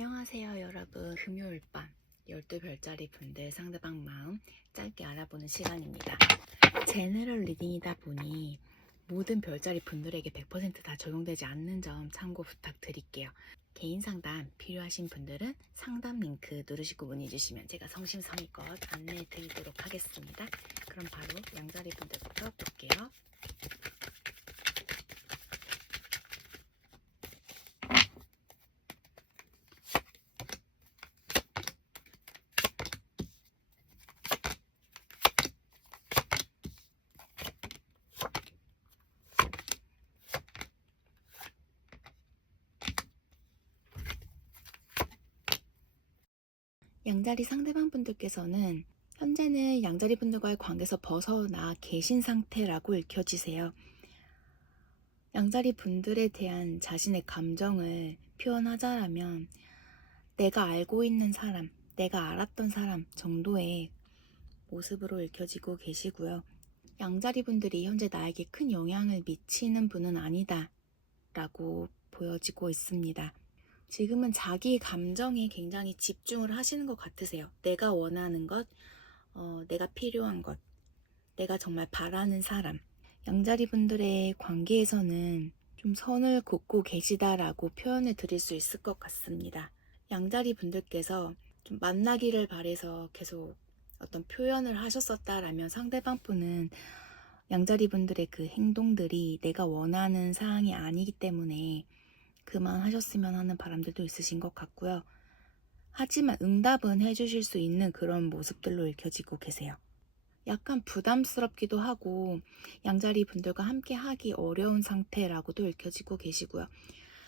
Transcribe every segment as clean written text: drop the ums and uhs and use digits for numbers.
안녕하세요 여러분. 금요일 밤 12별짜리 분들 상대방 마음 짧게 알아보는 시간입니다. 제너럴 리딩이다 보니 모든 별자리 분들에게 100%다 적용되지 않는 점 참고 부탁드릴게요. 개인 상담 필요하신 분들은 상담 링크 누르시고 문의 주시면 제가 성심성의껏 안내해 드리도록 하겠습니다. 그럼 바로 양자리 분들부터 볼게요. 양자리 상대방 분들께서는 현재는 양자리 분들과의 관계에서 벗어나 계신 상태라고 읽혀지세요. 양자리 분들에 대한 자신의 감정을 표현하자면 내가 알고 있는 사람, 내가 알았던 사람 정도의 모습으로 읽혀지고 계시고요. 양자리 분들이 현재 나에게 큰 영향을 미치는 분은 아니다 라고 보여지고 있습니다. 지금은 자기 감정에 굉장히 집중을 하시는 것 같으세요. 내가 원하는 것, 내가 필요한 것, 내가 정말 바라는 사람. 양자리 분들의 관계에서는 좀 선을 긋고 계시다라고 표현을 드릴 수 있을 것 같습니다. 양자리 분들께서 좀 만나기를 바래서 계속 어떤 표현을 하셨었다라면 상대방 분은 양자리 분들의 그 행동들이 내가 원하는 사항이 아니기 때문에 그만하셨으면 하는 바람들도 있으신 것 같고요. 하지만 응답은 해주실 수 있는 그런 모습들로 읽혀지고 계세요. 약간 부담스럽기도 하고 양자리 분들과 함께 하기 어려운 상태라고도 읽혀지고 계시고요.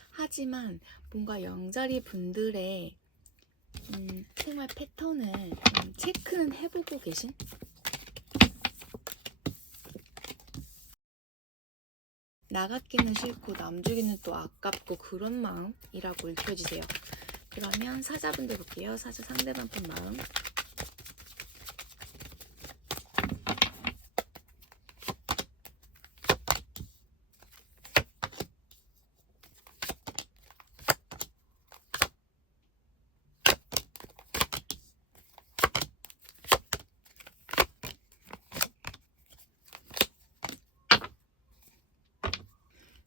하지만 뭔가 양자리 분들의 생활 패턴을 체크는 해보고 계신? 나같기는 싫고 남주기는 또 아깝고 그런 마음이라고 읽혀지세요. 그러면 사자분들 볼게요. 사자 상대방 분 마음.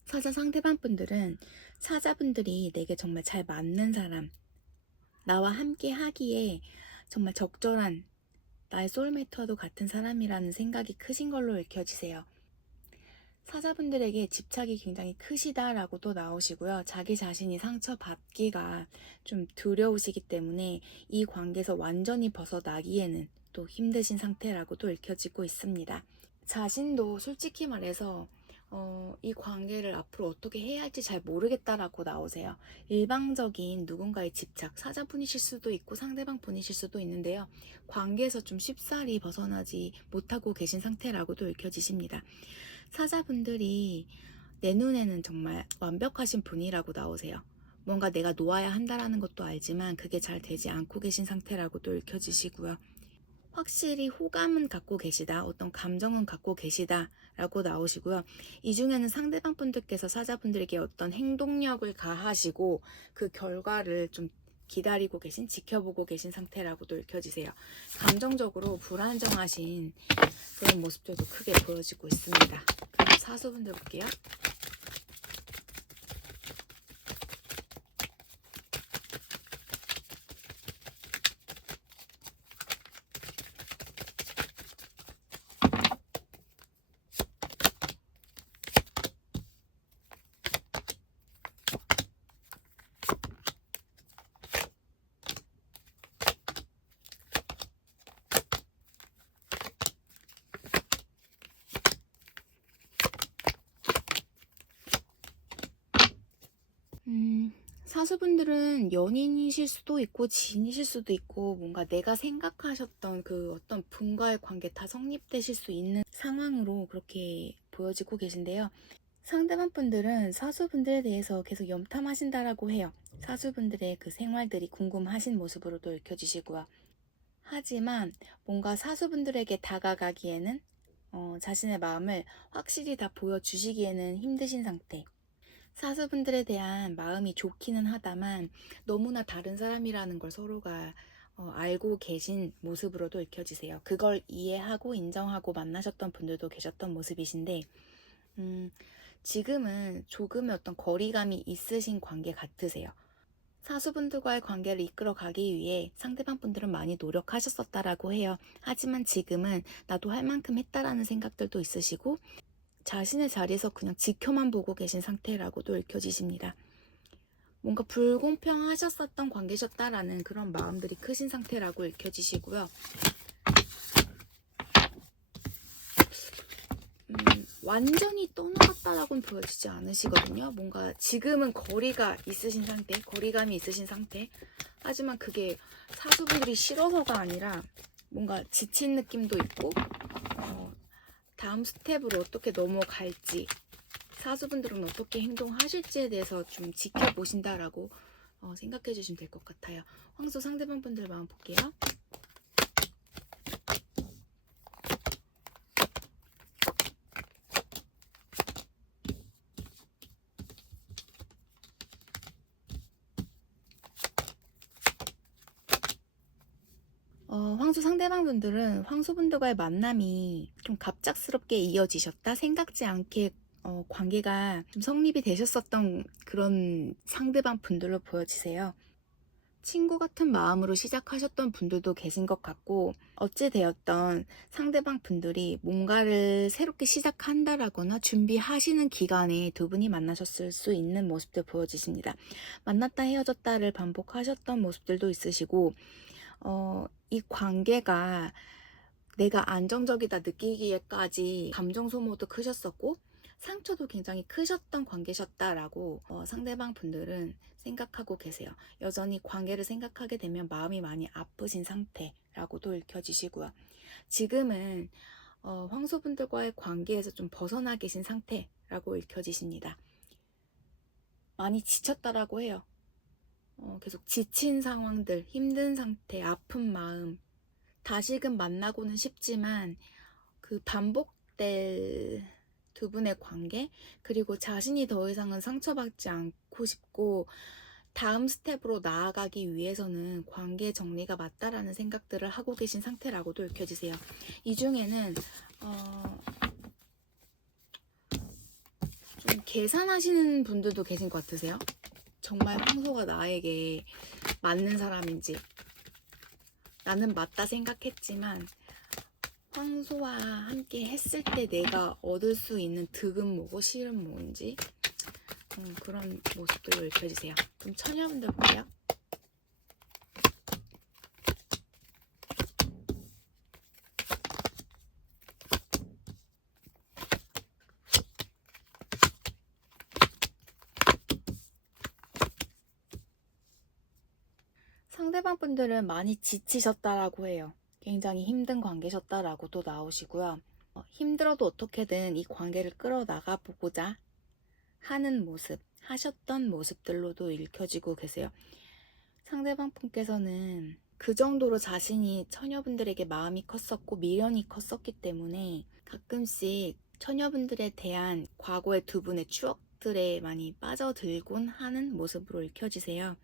사자 상대방 분들은 사자분들이 내게 정말 잘 맞는 사람, 나와 함께 하기에 정말 적절한 나의 소울메이트와도 같은 사람이라는 생각이 크신 걸로 읽혀지세요. 사자분들에게 집착이 굉장히 크시다라고도 나오시고요. 자기 자신이 상처받기가 좀 두려우시기 때문에 이 관계에서 완전히 벗어나기에는 또 힘드신 상태라고도 읽혀지고 있습니다. 자신도 솔직히 말해서 이 관계를 앞으로 어떻게 해야 할지 잘 모르겠다라고 나오세요. 일방적인 누군가의 집착, 사자분이실 수도 있고 상대방 분이실 수도 있는데요. 관계에서 좀 쉽사리 벗어나지 못하고 계신 상태라고도 읽혀지십니다. 사자분들이 내 눈에는 정말 완벽하신 분이라고 나오세요. 뭔가 내가 놓아야 한다라는 것도 알지만 그게 잘 되지 않고 계신 상태라고도 읽혀지시고요. 확실히 호감은 갖고 계시다, 어떤 감정은 갖고 계시다 라고 나오시고요. 이 중에는 상대방 분들께서 사자분들에게 어떤 행동력을 가하시고 그 결과를 좀 기다리고 계신, 지켜보고 계신 상태라고도 읽혀지세요. 감정적으로 불안정하신 그런 모습들도 크게 보여지고 있습니다. 그럼 사수분들 볼게요. 사수분들은 연인이실 수도 있고 지인이실 수도 있고 뭔가 내가 생각하셨던 그 어떤 분과의 관계 다 성립되실 수 있는 상황으로 그렇게 보여지고 계신데요. 상대방 분들은 사수분들에 대해서 계속 염탐하신다라고 해요. 사수분들의 그 생활들이 궁금하신 모습으로도 읽혀지시고요. 하지만 뭔가 사수분들에게 다가가기에는 자신의 마음을 확실히 다 보여주시기에는 힘드신 상태. 사수분들에 대한 마음이 좋기는 하다만 너무나 다른 사람이라는 걸 서로가 알고 계신 모습으로도 읽혀지세요. 그걸 이해하고 인정하고 만나셨던 분들도 계셨던 모습이신데 음, 지금은 조금의 어떤 거리감이 있으신 관계 같으세요. 사수분들과의 관계를 이끌어가기 위해 상대방 분들은 많이 노력하셨었다라고 해요. 하지만 지금은 나도 할 만큼 했다라는 생각들도 있으시고 자신의 자리에서 그냥 지켜만 보고 계신 상태라고도 읽혀지십니다. 뭔가 불공평하셨었던 관계셨다라는 그런 마음들이 크신 상태라고 읽혀지시고요. 완전히 떠나갔다라고는 보여지지 않으시거든요. 뭔가 지금은 거리가 있으신 상태, 거리감이 있으신 상태. 하지만 그게 사수분들이 싫어서가 아니라 뭔가 지친 느낌도 있고 다음 스텝으로 어떻게 넘어갈지 사수분들은 어떻게 행동하실지에 대해서 좀 지켜보신다라고 생각해 주시면 될 것 같아요. 황소 상대방 분들 마음 볼게요. 황소 상대방 분들은 황소분들과의 만남이 좀 갑작스럽게 이어지셨다. 생각지 않게 관계가 좀 성립이 되셨었던 그런 상대방 분들로 보여지세요. 친구 같은 마음으로 시작하셨던 분들도 계신 것 같고 어찌되었던 상대방 분들이 뭔가를 새롭게 시작한다라거나 준비하시는 기간에 두 분이 만나셨을 수 있는 모습들 보여지십니다. 만났다 헤어졌다를 반복하셨던 모습들도 있으시고 이 관계가 내가 안정적이다 느끼기에까지 감정 소모도 크셨었고 상처도 굉장히 크셨던 관계셨다라고 상대방 분들은 생각하고 계세요. 여전히 관계를 생각하게 되면 마음이 많이 아프신 상태라고도 읽혀지시고요. 지금은 황소분들과의 관계에서 좀 벗어나 계신 상태라고 읽혀지십니다. 많이 지쳤다라고 해요. 계속 지친 상황들, 힘든 상태, 아픈 마음 다시금 만나고는 싶지만 그 반복될 두 분의 관계 그리고 자신이 더 이상은 상처받지 않고 싶고 다음 스텝으로 나아가기 위해서는 관계 정리가 맞다라는 생각들을 하고 계신 상태라고도 읽혀지세요. 이 중에는 좀 계산하시는 분들도 계신 것 같으세요. 정말 황소가 나에게 맞는 사람인지 나는 맞다 생각했지만 황소와 함께 했을 때 내가 얻을 수 있는 득은 뭐고 실은 뭔지 그런 모습들을 읽혀주세요. 그럼 처녀분들 볼게요. 상대방 분들은 많이 지치셨다라고 해요. 굉장히 힘든 관계셨다라고도 나오시고요. 힘들어도 어떻게든 이 관계를 끌어나가 보고자 하는 모습, 하셨던 모습들로도 읽혀지고 계세요. 상대방 분께서는 그 정도로 자신이 처녀분들에게 마음이 컸었고 미련이 컸었기 때문에 가끔씩 처녀분들에 대한 과거의 두 분의 추억들에 많이 빠져들곤 하는 모습으로 읽혀지세요.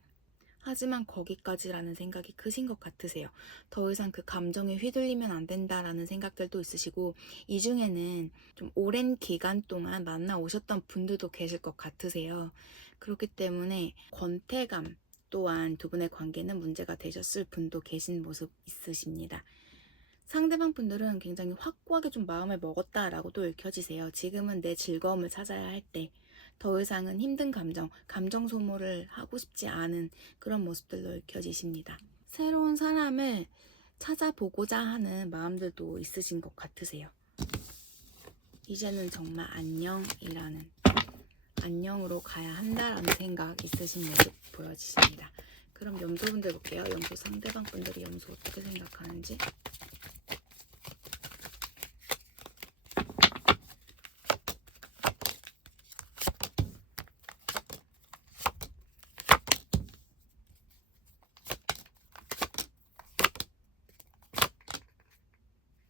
하지만 거기까지라는 생각이 크신 것 같으세요. 더 이상 그 감정에 휘둘리면 안 된다라는 생각들도 있으시고 이 중에는 좀 오랜 기간 동안 만나오셨던 분들도 계실 것 같으세요. 그렇기 때문에 권태감 또한 두 분의 관계는 문제가 되셨을 분도 계신 모습 있으십니다. 상대방 분들은 굉장히 확고하게 좀 마음을 먹었다라고도 읽혀지세요. 지금은 내 즐거움을 찾아야 할 때 더 이상은 힘든 감정 소모를 하고 싶지 않은 그런 모습들로 읽혀지십니다. 새로운 사람을 찾아보고자 하는 마음들도 있으신 것 같으세요. 이제는 정말 안녕으로 가야 한다라는 생각 있으신 모습 보여지십니다. 그럼 염소분들 볼게요. 염소 상대방 분들이 염소 어떻게 생각하는지.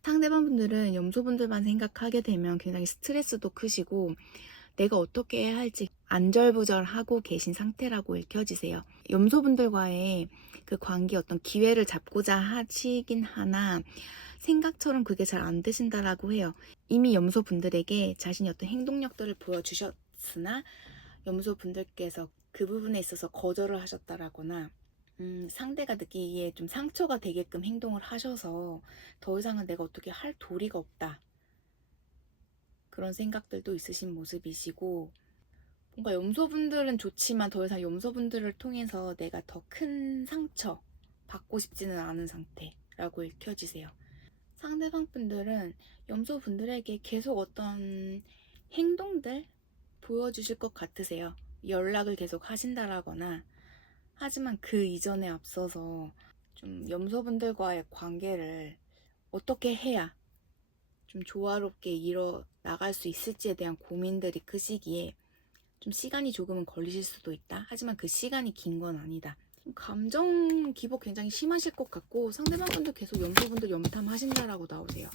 상대방 분들은 염소분들만 생각하게 되면 굉장히 스트레스도 크시고 내가 어떻게 해야 할지 안절부절하고 계신 상태라고 읽혀지세요. 염소분들과의 그 관계 어떤 기회를 잡고자 하시긴 하나 생각처럼 그게 잘 안 되신다라고 해요. 이미 염소분들에게 자신이 어떤 행동력들을 보여주셨으나 염소분들께서 그 부분에 있어서 거절을 하셨다라거나 상대가 느끼기에 좀 상처가 되게끔 행동을 하셔서 더 이상은 내가 어떻게 할 도리가 없다. 그런 생각들도 있으신 모습이시고, 뭔가 염소분들은 좋지만 더 이상 염소분들을 통해서 내가 더 큰 상처 받고 싶지는 않은 상태라고 읽혀지세요. 상대방 분들은 염소분들에게 계속 어떤 행동들 보여주실 것 같으세요. 연락을 계속 하신다라거나. 하지만 그 이전에 앞서서 좀 염소분들과의 관계를 어떻게 해야 좀 조화롭게 이뤄 나갈 수 있을지에 대한 고민들이 크시기에 좀 시간이 조금은 걸리실 수도 있다. 하지만 그 시간이 긴 건 아니다. 감정 기복 굉장히 심하실 것 같고 상대방분도 계속 염소분들 염탐하신다라고 나오세요.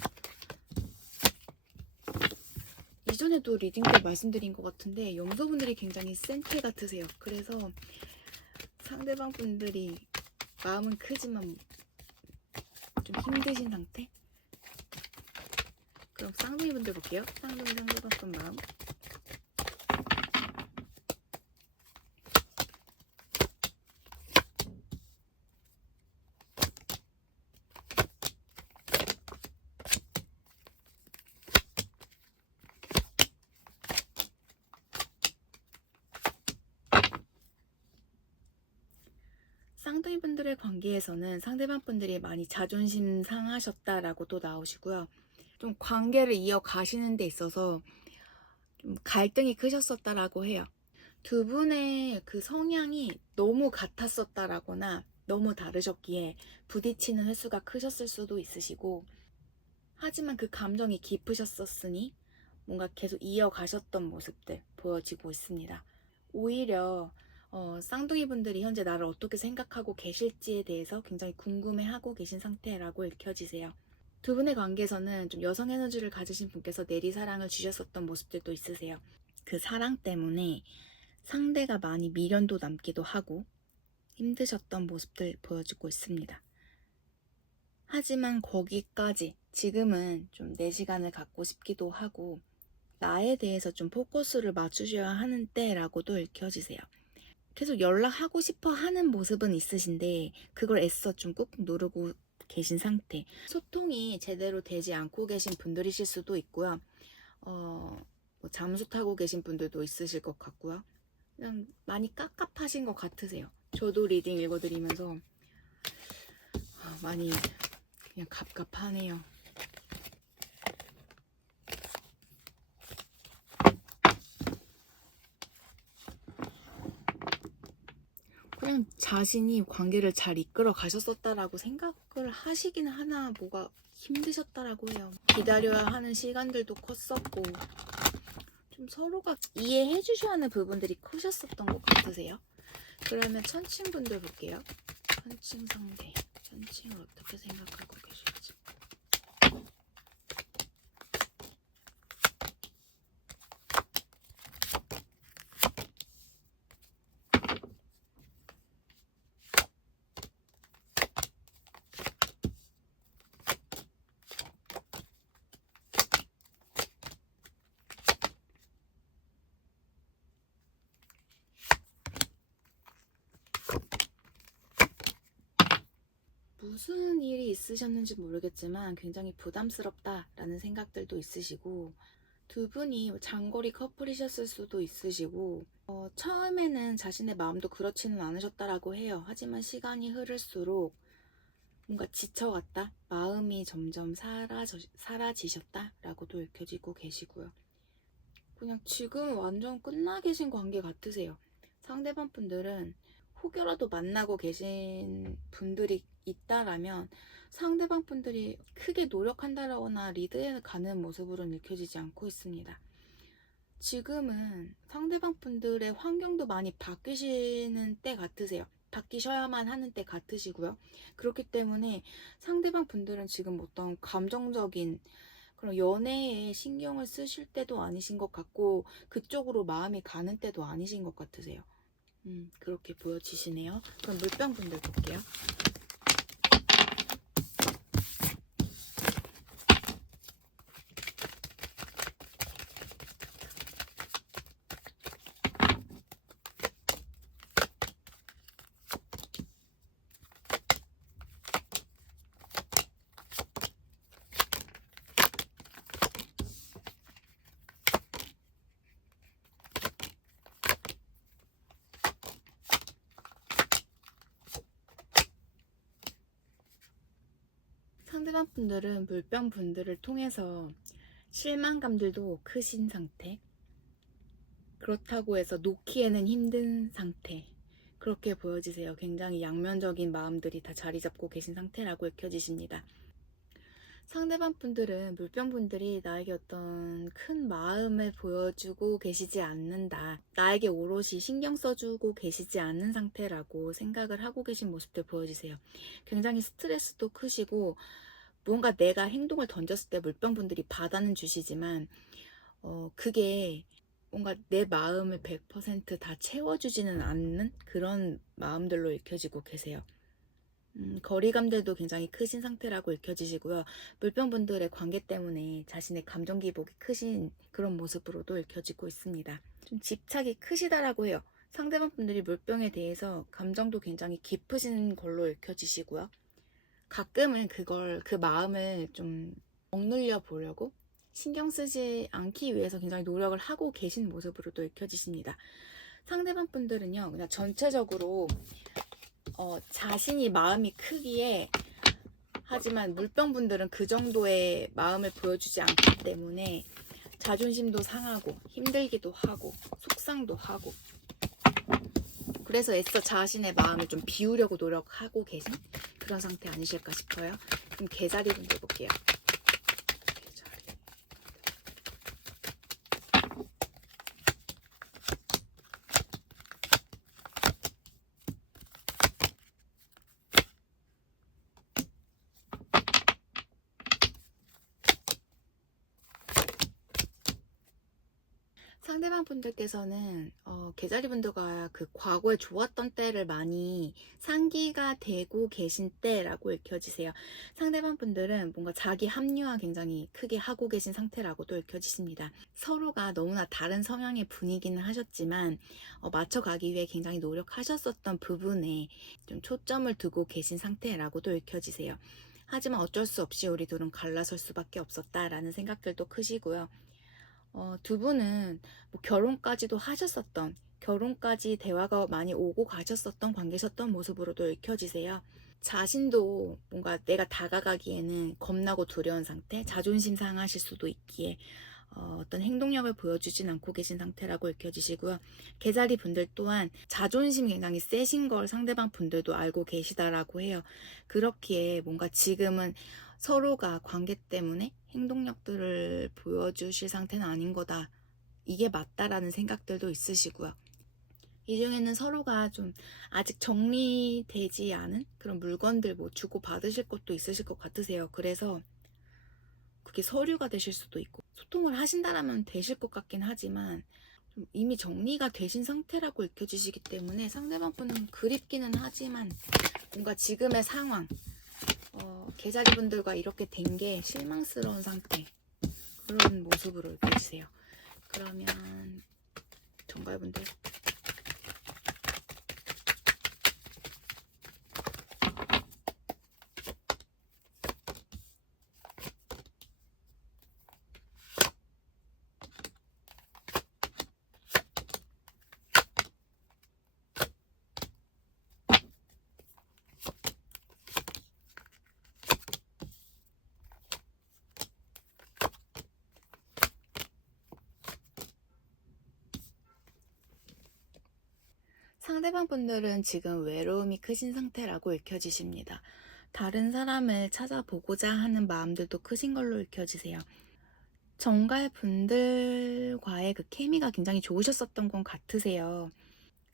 이전에도 리딩 때 말씀드린 것 같은데 염소분들이 굉장히 센티 같으세요. 그래서 상대방분들이 마음은 크지만 좀 힘드신 상태? 그럼 쌍둥이 분들 볼게요. 쌍둥이 상대방 마음. 쌍둥이 분들의 관계에서는 상대방 분들이 많이 자존심 상하셨다라고 또 나오시고요. 좀 관계를 이어가시는 데 있어서 좀 갈등이 크셨었다라고 해요. 두 분의 그 성향이 너무 같았었다라거나 너무 다르셨기에 부딪히는 횟수가 크셨을 수도 있으시고, 하지만 그 감정이 깊으셨었으니 뭔가 계속 이어가셨던 모습들 보여지고 있습니다. 오히려 쌍둥이 분들이 현재 나를 어떻게 생각하고 계실지에 대해서 굉장히 궁금해하고 계신 상태라고 읽혀지세요. 두 분의 관계에서는 좀 여성 에너지를 가지신 분께서 내리사랑을 주셨었던 모습들도 있으세요. 그 사랑 때문에 상대가 많이 미련도 남기도 하고 힘드셨던 모습들 보여주고 있습니다. 하지만 거기까지 지금은 좀 내 시간을 갖고 싶기도 하고 나에 대해서 좀 포커스를 맞추셔야 하는 때라고도 읽혀지세요. 계속 연락하고 싶어 하는 모습은 있으신데 그걸 애써 좀 꾹꾹 누르고 계신 상태. 소통이 제대로 되지 않고 계신 분들이실 수도 있고요. 뭐 잠수 타고 계신 분들도 있으실 것 같고요. 그냥 많이 깝깝하신 것 같으세요. 저도 리딩 읽어드리면서 많이 그냥 갑갑하네요. 그냥 자신이 관계를 잘 이끌어 가셨었다라고 생각을 하시긴 하나 뭐가 힘드셨다라고 해요. 기다려야 하는 시간들도 컸었고 좀 서로가 이해해 주셔야 하는 부분들이 크셨었던 것 같으세요. 그러면 천칭분들 볼게요. 천칭 상대, 천칭을 어떻게 생각하고 계실지. 무슨 일이 있으셨는지 모르겠지만 굉장히 부담스럽다라는 생각들도 있으시고, 두 분이 장거리 커플이셨을 수도 있으시고, 처음에는 자신의 마음도 그렇지는 않으셨다라고 해요. 하지만 시간이 흐를수록 뭔가 지쳐갔다, 마음이 점점 사라지셨다라고도 읽혀지고 계시고요. 그냥 지금 완전 끝나 계신 관계 같으세요. 상대방 분들은 혹여라도 만나고 계신 분들이 있다라면 상대방 분들이 크게 노력한다거나 리드해 가는 모습으로는 읽혀지지 않고 있습니다. 지금은 상대방 분들의 환경도 많이 바뀌시는 때 같으세요. 바뀌셔야만 하는 때 같으시고요. 그렇기 때문에 상대방 분들은 지금 어떤 감정적인 그럼 연애에 신경을 쓰실 때도 아니신 것 같고 그쪽으로 마음이 가는 때도 아니신 것 같으세요. 그렇게 보여지시네요. 그럼 물병분들 볼게요. 상대방 분들은 물병 분들을 통해서 실망감들도 크신 상태, 그렇다고 해서 놓기에는 힘든 상태, 그렇게 보여지세요. 굉장히 양면적인 마음들이 다 자리 잡고 계신 상태라고 읽혀지십니다. 상대방 분들은 물병 분들이 나에게 어떤 큰 마음을 보여주고 계시지 않는다, 나에게 오롯이 신경 써주고 계시지 않는 상태라고 생각을 하고 계신 모습들 보여지세요. 굉장히 스트레스도 크시고 뭔가 내가 행동을 던졌을 때 물병분들이 받아는 주시지만 그게 뭔가 내 마음을 100%다 채워주지는 않는 그런 마음들로 읽혀지고 계세요. 거리감들도 굉장히 크신 상태라고 읽혀지시고요. 물병분들의 관계 때문에 자신의 감정 기복이 크신 그런 모습으로도 읽혀지고 있습니다. 좀 집착이 크시다라고 해요. 상대방 분들이 물병에 대해서 감정도 굉장히 깊으신 걸로 읽혀지시고요. 가끔은 그 마음을 좀 억눌려 보려고 신경 쓰지 않기 위해서 굉장히 노력을 하고 계신 모습으로도 읽혀지십니다. 상대방 분들은요, 그냥 전체적으로 자신이 마음이 크기에, 하지만 물병 분들은 그 정도의 마음을 보여주지 않기 때문에 자존심도 상하고 힘들기도 하고 속상도 하고, 그래서 애써 자신의 마음을 좀 비우려고 노력하고 계신 그런 상태 아니실까 싶어요. 그럼 개자리 분들 볼게요. 상대방 분들께서는 개자리 분들과 그 과거에 좋았던 때를 많이 상기가 되고 계신 때라고 읽혀지세요. 상대방 분들은 뭔가 자기 합리화 굉장히 크게 하고 계신 상태라고도 읽혀지십니다. 서로가 너무나 다른 성향의 분이기는 하셨지만 맞춰가기 위해 굉장히 노력하셨었던 부분에 좀 초점을 두고 계신 상태라고도 읽혀지세요. 하지만 어쩔 수 없이 우리 둘은 갈라설 수밖에 없었다라는 생각들도 크시고요. 두 분은 뭐 결혼까지도 하셨었던, 결혼까지 대화가 많이 오고 가셨었던 관계셨던 모습으로도 읽혀지세요. 자신도 뭔가 내가 다가가기에는 겁나고 두려운 상태, 자존심 상하실 수도 있기에 어떤 행동력을 보여주진 않고 계신 상태라고 읽혀지시고요. 개자리 분들 또한 자존심 굉장히 세신 걸 상대방 분들도 알고 계시다라고 해요. 그렇기에 뭔가 지금은 서로가 관계 때문에 행동력들을 보여주실 상태는 아닌 거다, 이게 맞다라는 생각들도 있으시고요. 이 중에는 서로가 좀 아직 정리되지 않은 그런 물건들 뭐 주고 받으실 것도 있으실 것 같으세요. 그래서 그게 서류가 되실 수도 있고 소통을 하신다라면 되실 것 같긴 하지만 좀 이미 정리가 되신 상태라고 읽혀지시기 때문에 상대방 분은 그립기는 하지만 뭔가 지금의 상황, 계자리 분들과 이렇게 된 게 실망스러운 상태, 그런 모습으로 읽혀지세요. 그러면 정갈분들 상대방 분들은 지금 외로움이 크신 상태라고 읽혀지십니다. 다른 사람을 찾아보고자 하는 마음들도 크신 걸로 읽혀지세요. 정갈 분들과의 그 케미가 굉장히 좋으셨었던 건 같으세요.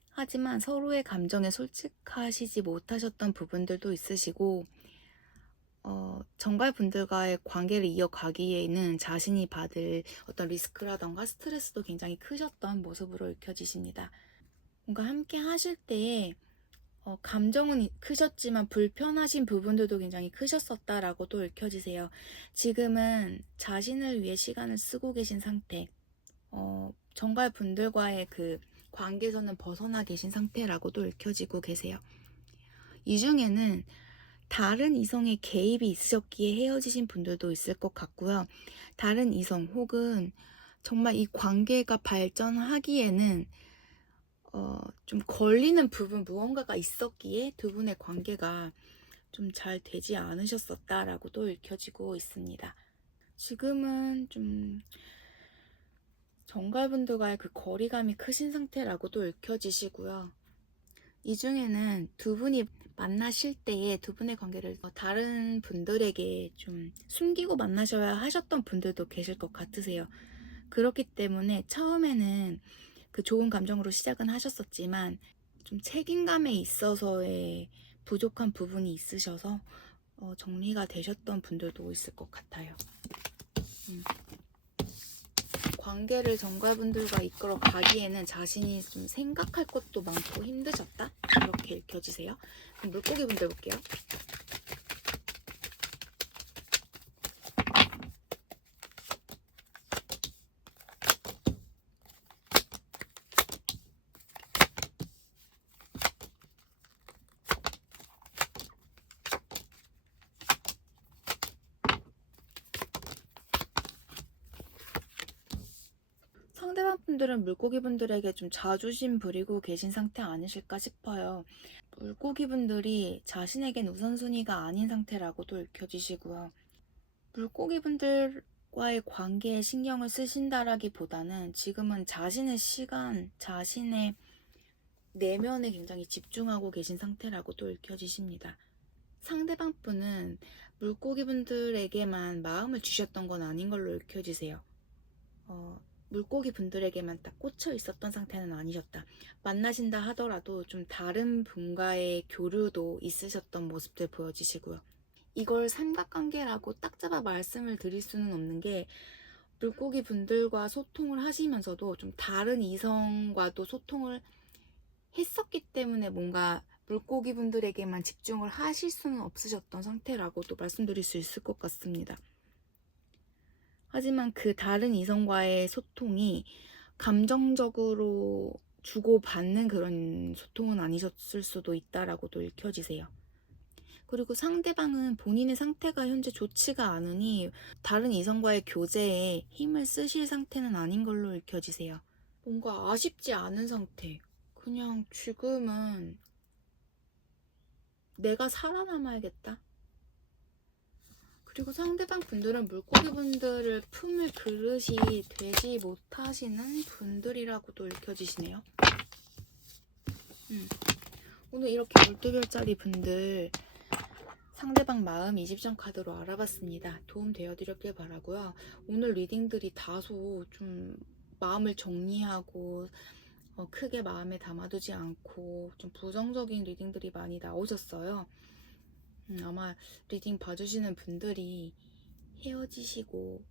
하지만 서로의 감정에 솔직하시지 못하셨던 부분들도 있으시고 정갈분들과의 관계를 이어가기에는 자신이 받을 어떤 리스크라던가 스트레스도 굉장히 크셨던 모습으로 읽혀지십니다. 뭔가 함께 하실 때에 감정은 크셨지만 불편하신 부분들도 굉장히 크셨었다라고도 읽혀지세요. 지금은 자신을 위해 시간을 쓰고 계신 상태, 정갈분들과의 그 관계에서는 벗어나 계신 상태라고도 읽혀지고 계세요. 이 중에는 다른 이성의 개입이 있으셨기에 헤어지신 분들도 있을 것 같고요. 다른 이성 혹은 정말 이 관계가 발전하기에는 좀 걸리는 부분 무언가가 있었기에 두 분의 관계가 좀 잘 되지 않으셨었다라고도 읽혀지고 있습니다. 지금은 좀 정갈분들과의 그 거리감이 크신 상태라고도 읽혀지시고요. 이 중에는 두 분이 만나실 때에 두 분의 관계를 다른 분들에게 좀 숨기고 만나셔야 하셨던 분들도 계실 것 같으세요. 그렇기 때문에 처음에는 그 좋은 감정으로 시작은 하셨었지만 좀 책임감에 있어서의 부족한 부분이 있으셔서 정리가 되셨던 분들도 있을 것 같아요. 관계를 정갈분들과 이끌어 가기에는 자신이 좀 생각할 것도 많고 힘드셨다? 이렇게 읽혀지세요. 그럼 물고기 분들 볼게요. 상대방 분들은 물고기 분들에게 좀 자존심 부리고 계신 상태 아니실까 싶어요. 물고기 분들이 자신에겐 우선순위가 아닌 상태라고도 읽혀지시고요. 물고기 분들과의 관계에 신경을 쓰신다라기보다는 지금은 자신의 시간, 자신의 내면에 굉장히 집중하고 계신 상태라고도 읽혀지십니다. 상대방 분은 물고기 분들에게만 마음을 주셨던 건 아닌 걸로 읽혀지세요. 물고기 분들에게만 딱 꽂혀 있었던 상태는 아니셨다. 만나신다 하더라도 좀 다른 분과의 교류도 있으셨던 모습들 보여지시고요. 이걸 삼각관계라고 딱 잡아 말씀을 드릴 수는 없는 게 물고기 분들과 소통을 하시면서도 좀 다른 이성과도 소통을 했었기 때문에 뭔가 물고기 분들에게만 집중을 하실 수는 없으셨던 상태라고도 말씀드릴 수 있을 것 같습니다. 하지만 그 다른 이성과의 소통이 감정적으로 주고받는 그런 소통은 아니셨을 수도 있다라고도 읽혀지세요. 그리고 상대방은 본인의 상태가 현재 좋지가 않으니 다른 이성과의 교제에 힘을 쓰실 상태는 아닌 걸로 읽혀지세요. 뭔가 아쉽지 않은 상태. 그냥 지금은 내가 살아남아야겠다. 그리고 상대방 분들은 물고기 분들을 품을 그릇이 되지 못하시는 분들이라고도 읽혀지시네요. 오늘 이렇게 12별짜리 분들 상대방 마음 이집션 카드로 알아봤습니다. 도움 되어드렸길 바라고요. 오늘 리딩들이 다소 좀 마음을 정리하고 크게 마음에 담아두지 않고 좀 부정적인 리딩들이 많이 나오셨어요. 아마 리딩 봐주시는 분들이 헤어지시고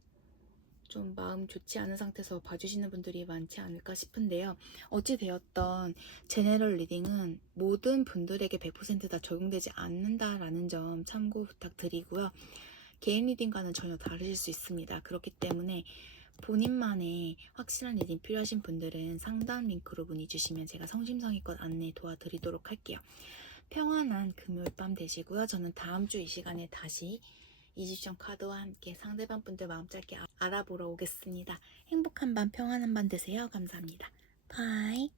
좀 마음 좋지 않은 상태에서 봐주시는 분들이 많지 않을까 싶은데요. 어찌되었던 제네럴 리딩은 모든 분들에게 100%다 적용되지 않는다라는 점 참고 부탁드리고요. 개인 리딩과는 전혀 다르실 수 있습니다. 그렇기 때문에 본인만의 확실한 리딩 필요하신 분들은 상담 링크로 문의 주시면 제가 성심성의껏 안내 도와드리도록 할게요. 평안한 금요일 밤 되시고요. 저는 다음 주 이 시간에 다시 이집션 카드와 함께 상대방 분들 마음 짧게 알아보러 오겠습니다. 행복한 밤, 평안한 밤 되세요. 감사합니다. 바이.